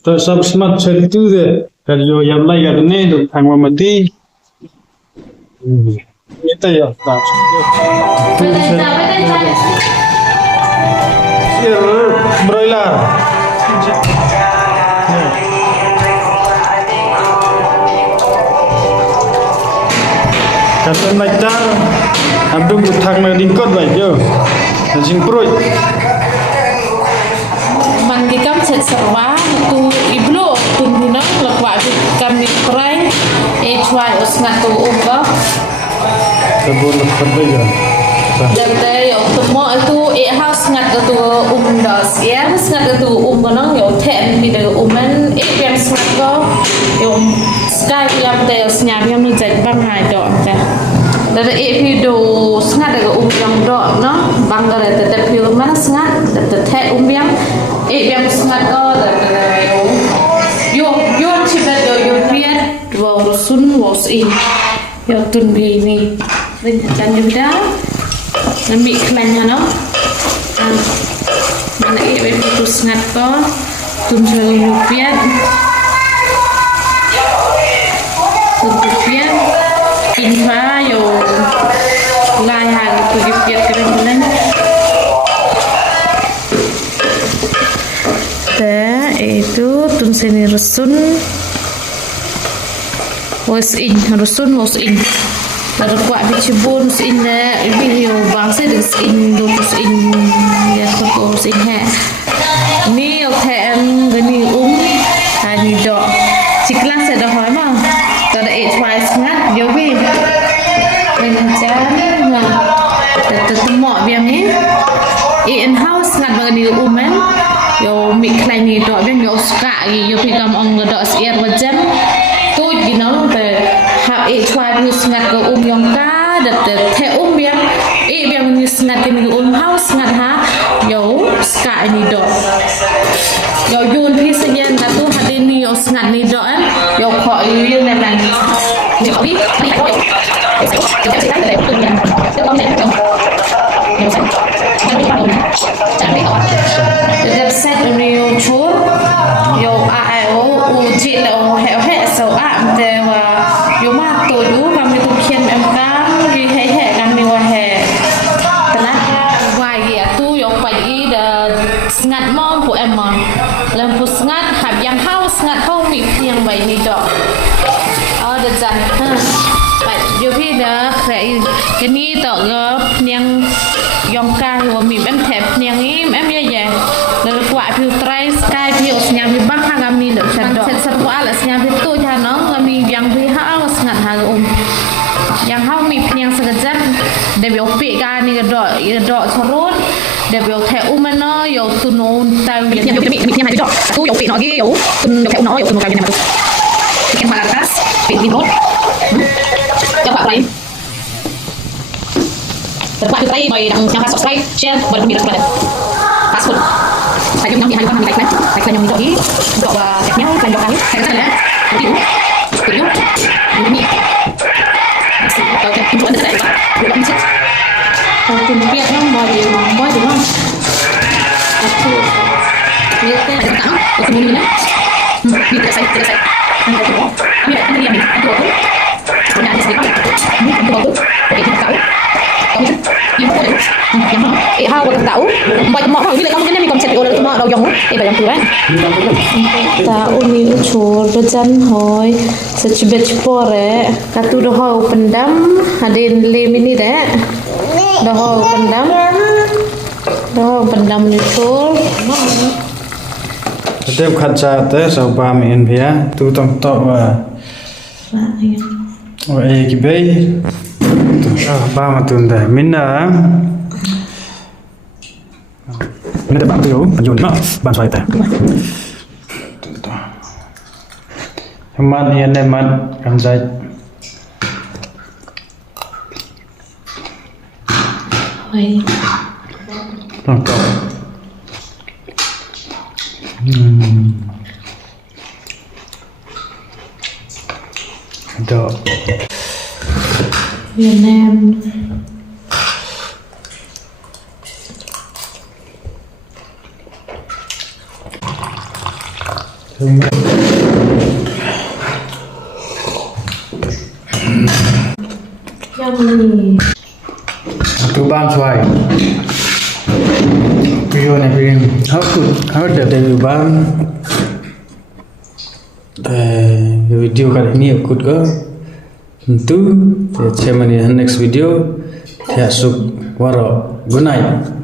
तो सब smart itu deh. Kalau yang lain ada nih, tuh tanggung mati. Itu ya, tak. Sir broiler. Kata naikar, abdul thang na dingkot baik yo. Sing perut. Mandikam set serwa tu iblo tundunan lekwa kami try HY usngat tu umba Sebelum berbeza. dari temo itu house ngat tu umdas ya ngat tu umbanang yo ten di dari umen yang ngat ko yo sky lam te senyap yang nu jai bang hai do ja dari video ngat dari yang do no bang dari tetap film mana ngat tetap yang yang ngat ko dari yo cibet yo piat wow sun was in yo tun ini dan juga Nambi kelanya no, mana ini itu sangat ko, tujuh rupiah, info yo, layan itu rupiah keren-keren. Itu tunseni resun, was in. Lalu kuat dicebur in video bangsa in dokus in ya fokus in he ni open gani hani do ciklan seda hoy ma tada HY ngat yo bi dengan na tetemo biam ni in house ngat bagi men yo mik klai ni do biam yo ska yo pi kam ong do sier wajam tu ginau te HY news ngat go yang ka dat te yang yang news ngat ni house ngat ha yo ska ni do yo yun pi sejen na tu hadin ni yo ngat ni do an yo kho yu na nan yo bi the set new chur yo o u ji la o he so am te wa yo ma to yu kami tu kien em kam di he kami wa he tana wa ya tu yo pa i da sngat mom pu em mom lam pu sngat hab yang house sngat hong mi piang bai ni do da jan pa yo pi da khai ke ni to go piang yong ka yo mi em thep piang em ye ye da kwa pi trai sky pi os nyam bi bang ha kami do chan do set kwa la nyam bi tu cha no kami yang bi ha ngat ha yang hau mi piang sekejap de bio pi ka ni do sorot de bio the umano yo tunun tai mi piang ha do tu yo pi no gi yo tun yo the no yo tun ka ni ma tu piang malakas pi ni rot cho bạn này các bạn thấy mày đăng nhắm subscribe share và đăng ký kênh passport phải dùng nhắm gì hay không like là nhắm dõi gọi và cách nhau làm dõi cái này là kiểu như ok chúng ta sẽ được làm chết cùng biết nó mọi đúng không như thế là tao của mình nữa như thế sai anh có chỗ anh lại anh đi mình anh có chỗ nhà thì sẽ có anh có chỗ để chúng ta hao của tàu vậy mọi người lại không cái này mình còn chặt rồi mà đầu dòng ấy phải làm thứ ấy ta uni chur bejan hoy sechibet pore katu doho pendam hadin lemini deh doho pendam ni chur Setiap kaca teh soba min via tu tong to wa ekibay ba ma tunda minna minna ba tu anjun ma ban sai ta man yen ne man kam sai Oi. to do Việt Nam Yummy. Tu bam xoài. Video này phim how đẹp đẹp bam. Video kali ini aku ke tentu saya next video. Tiasuk waro. Good night.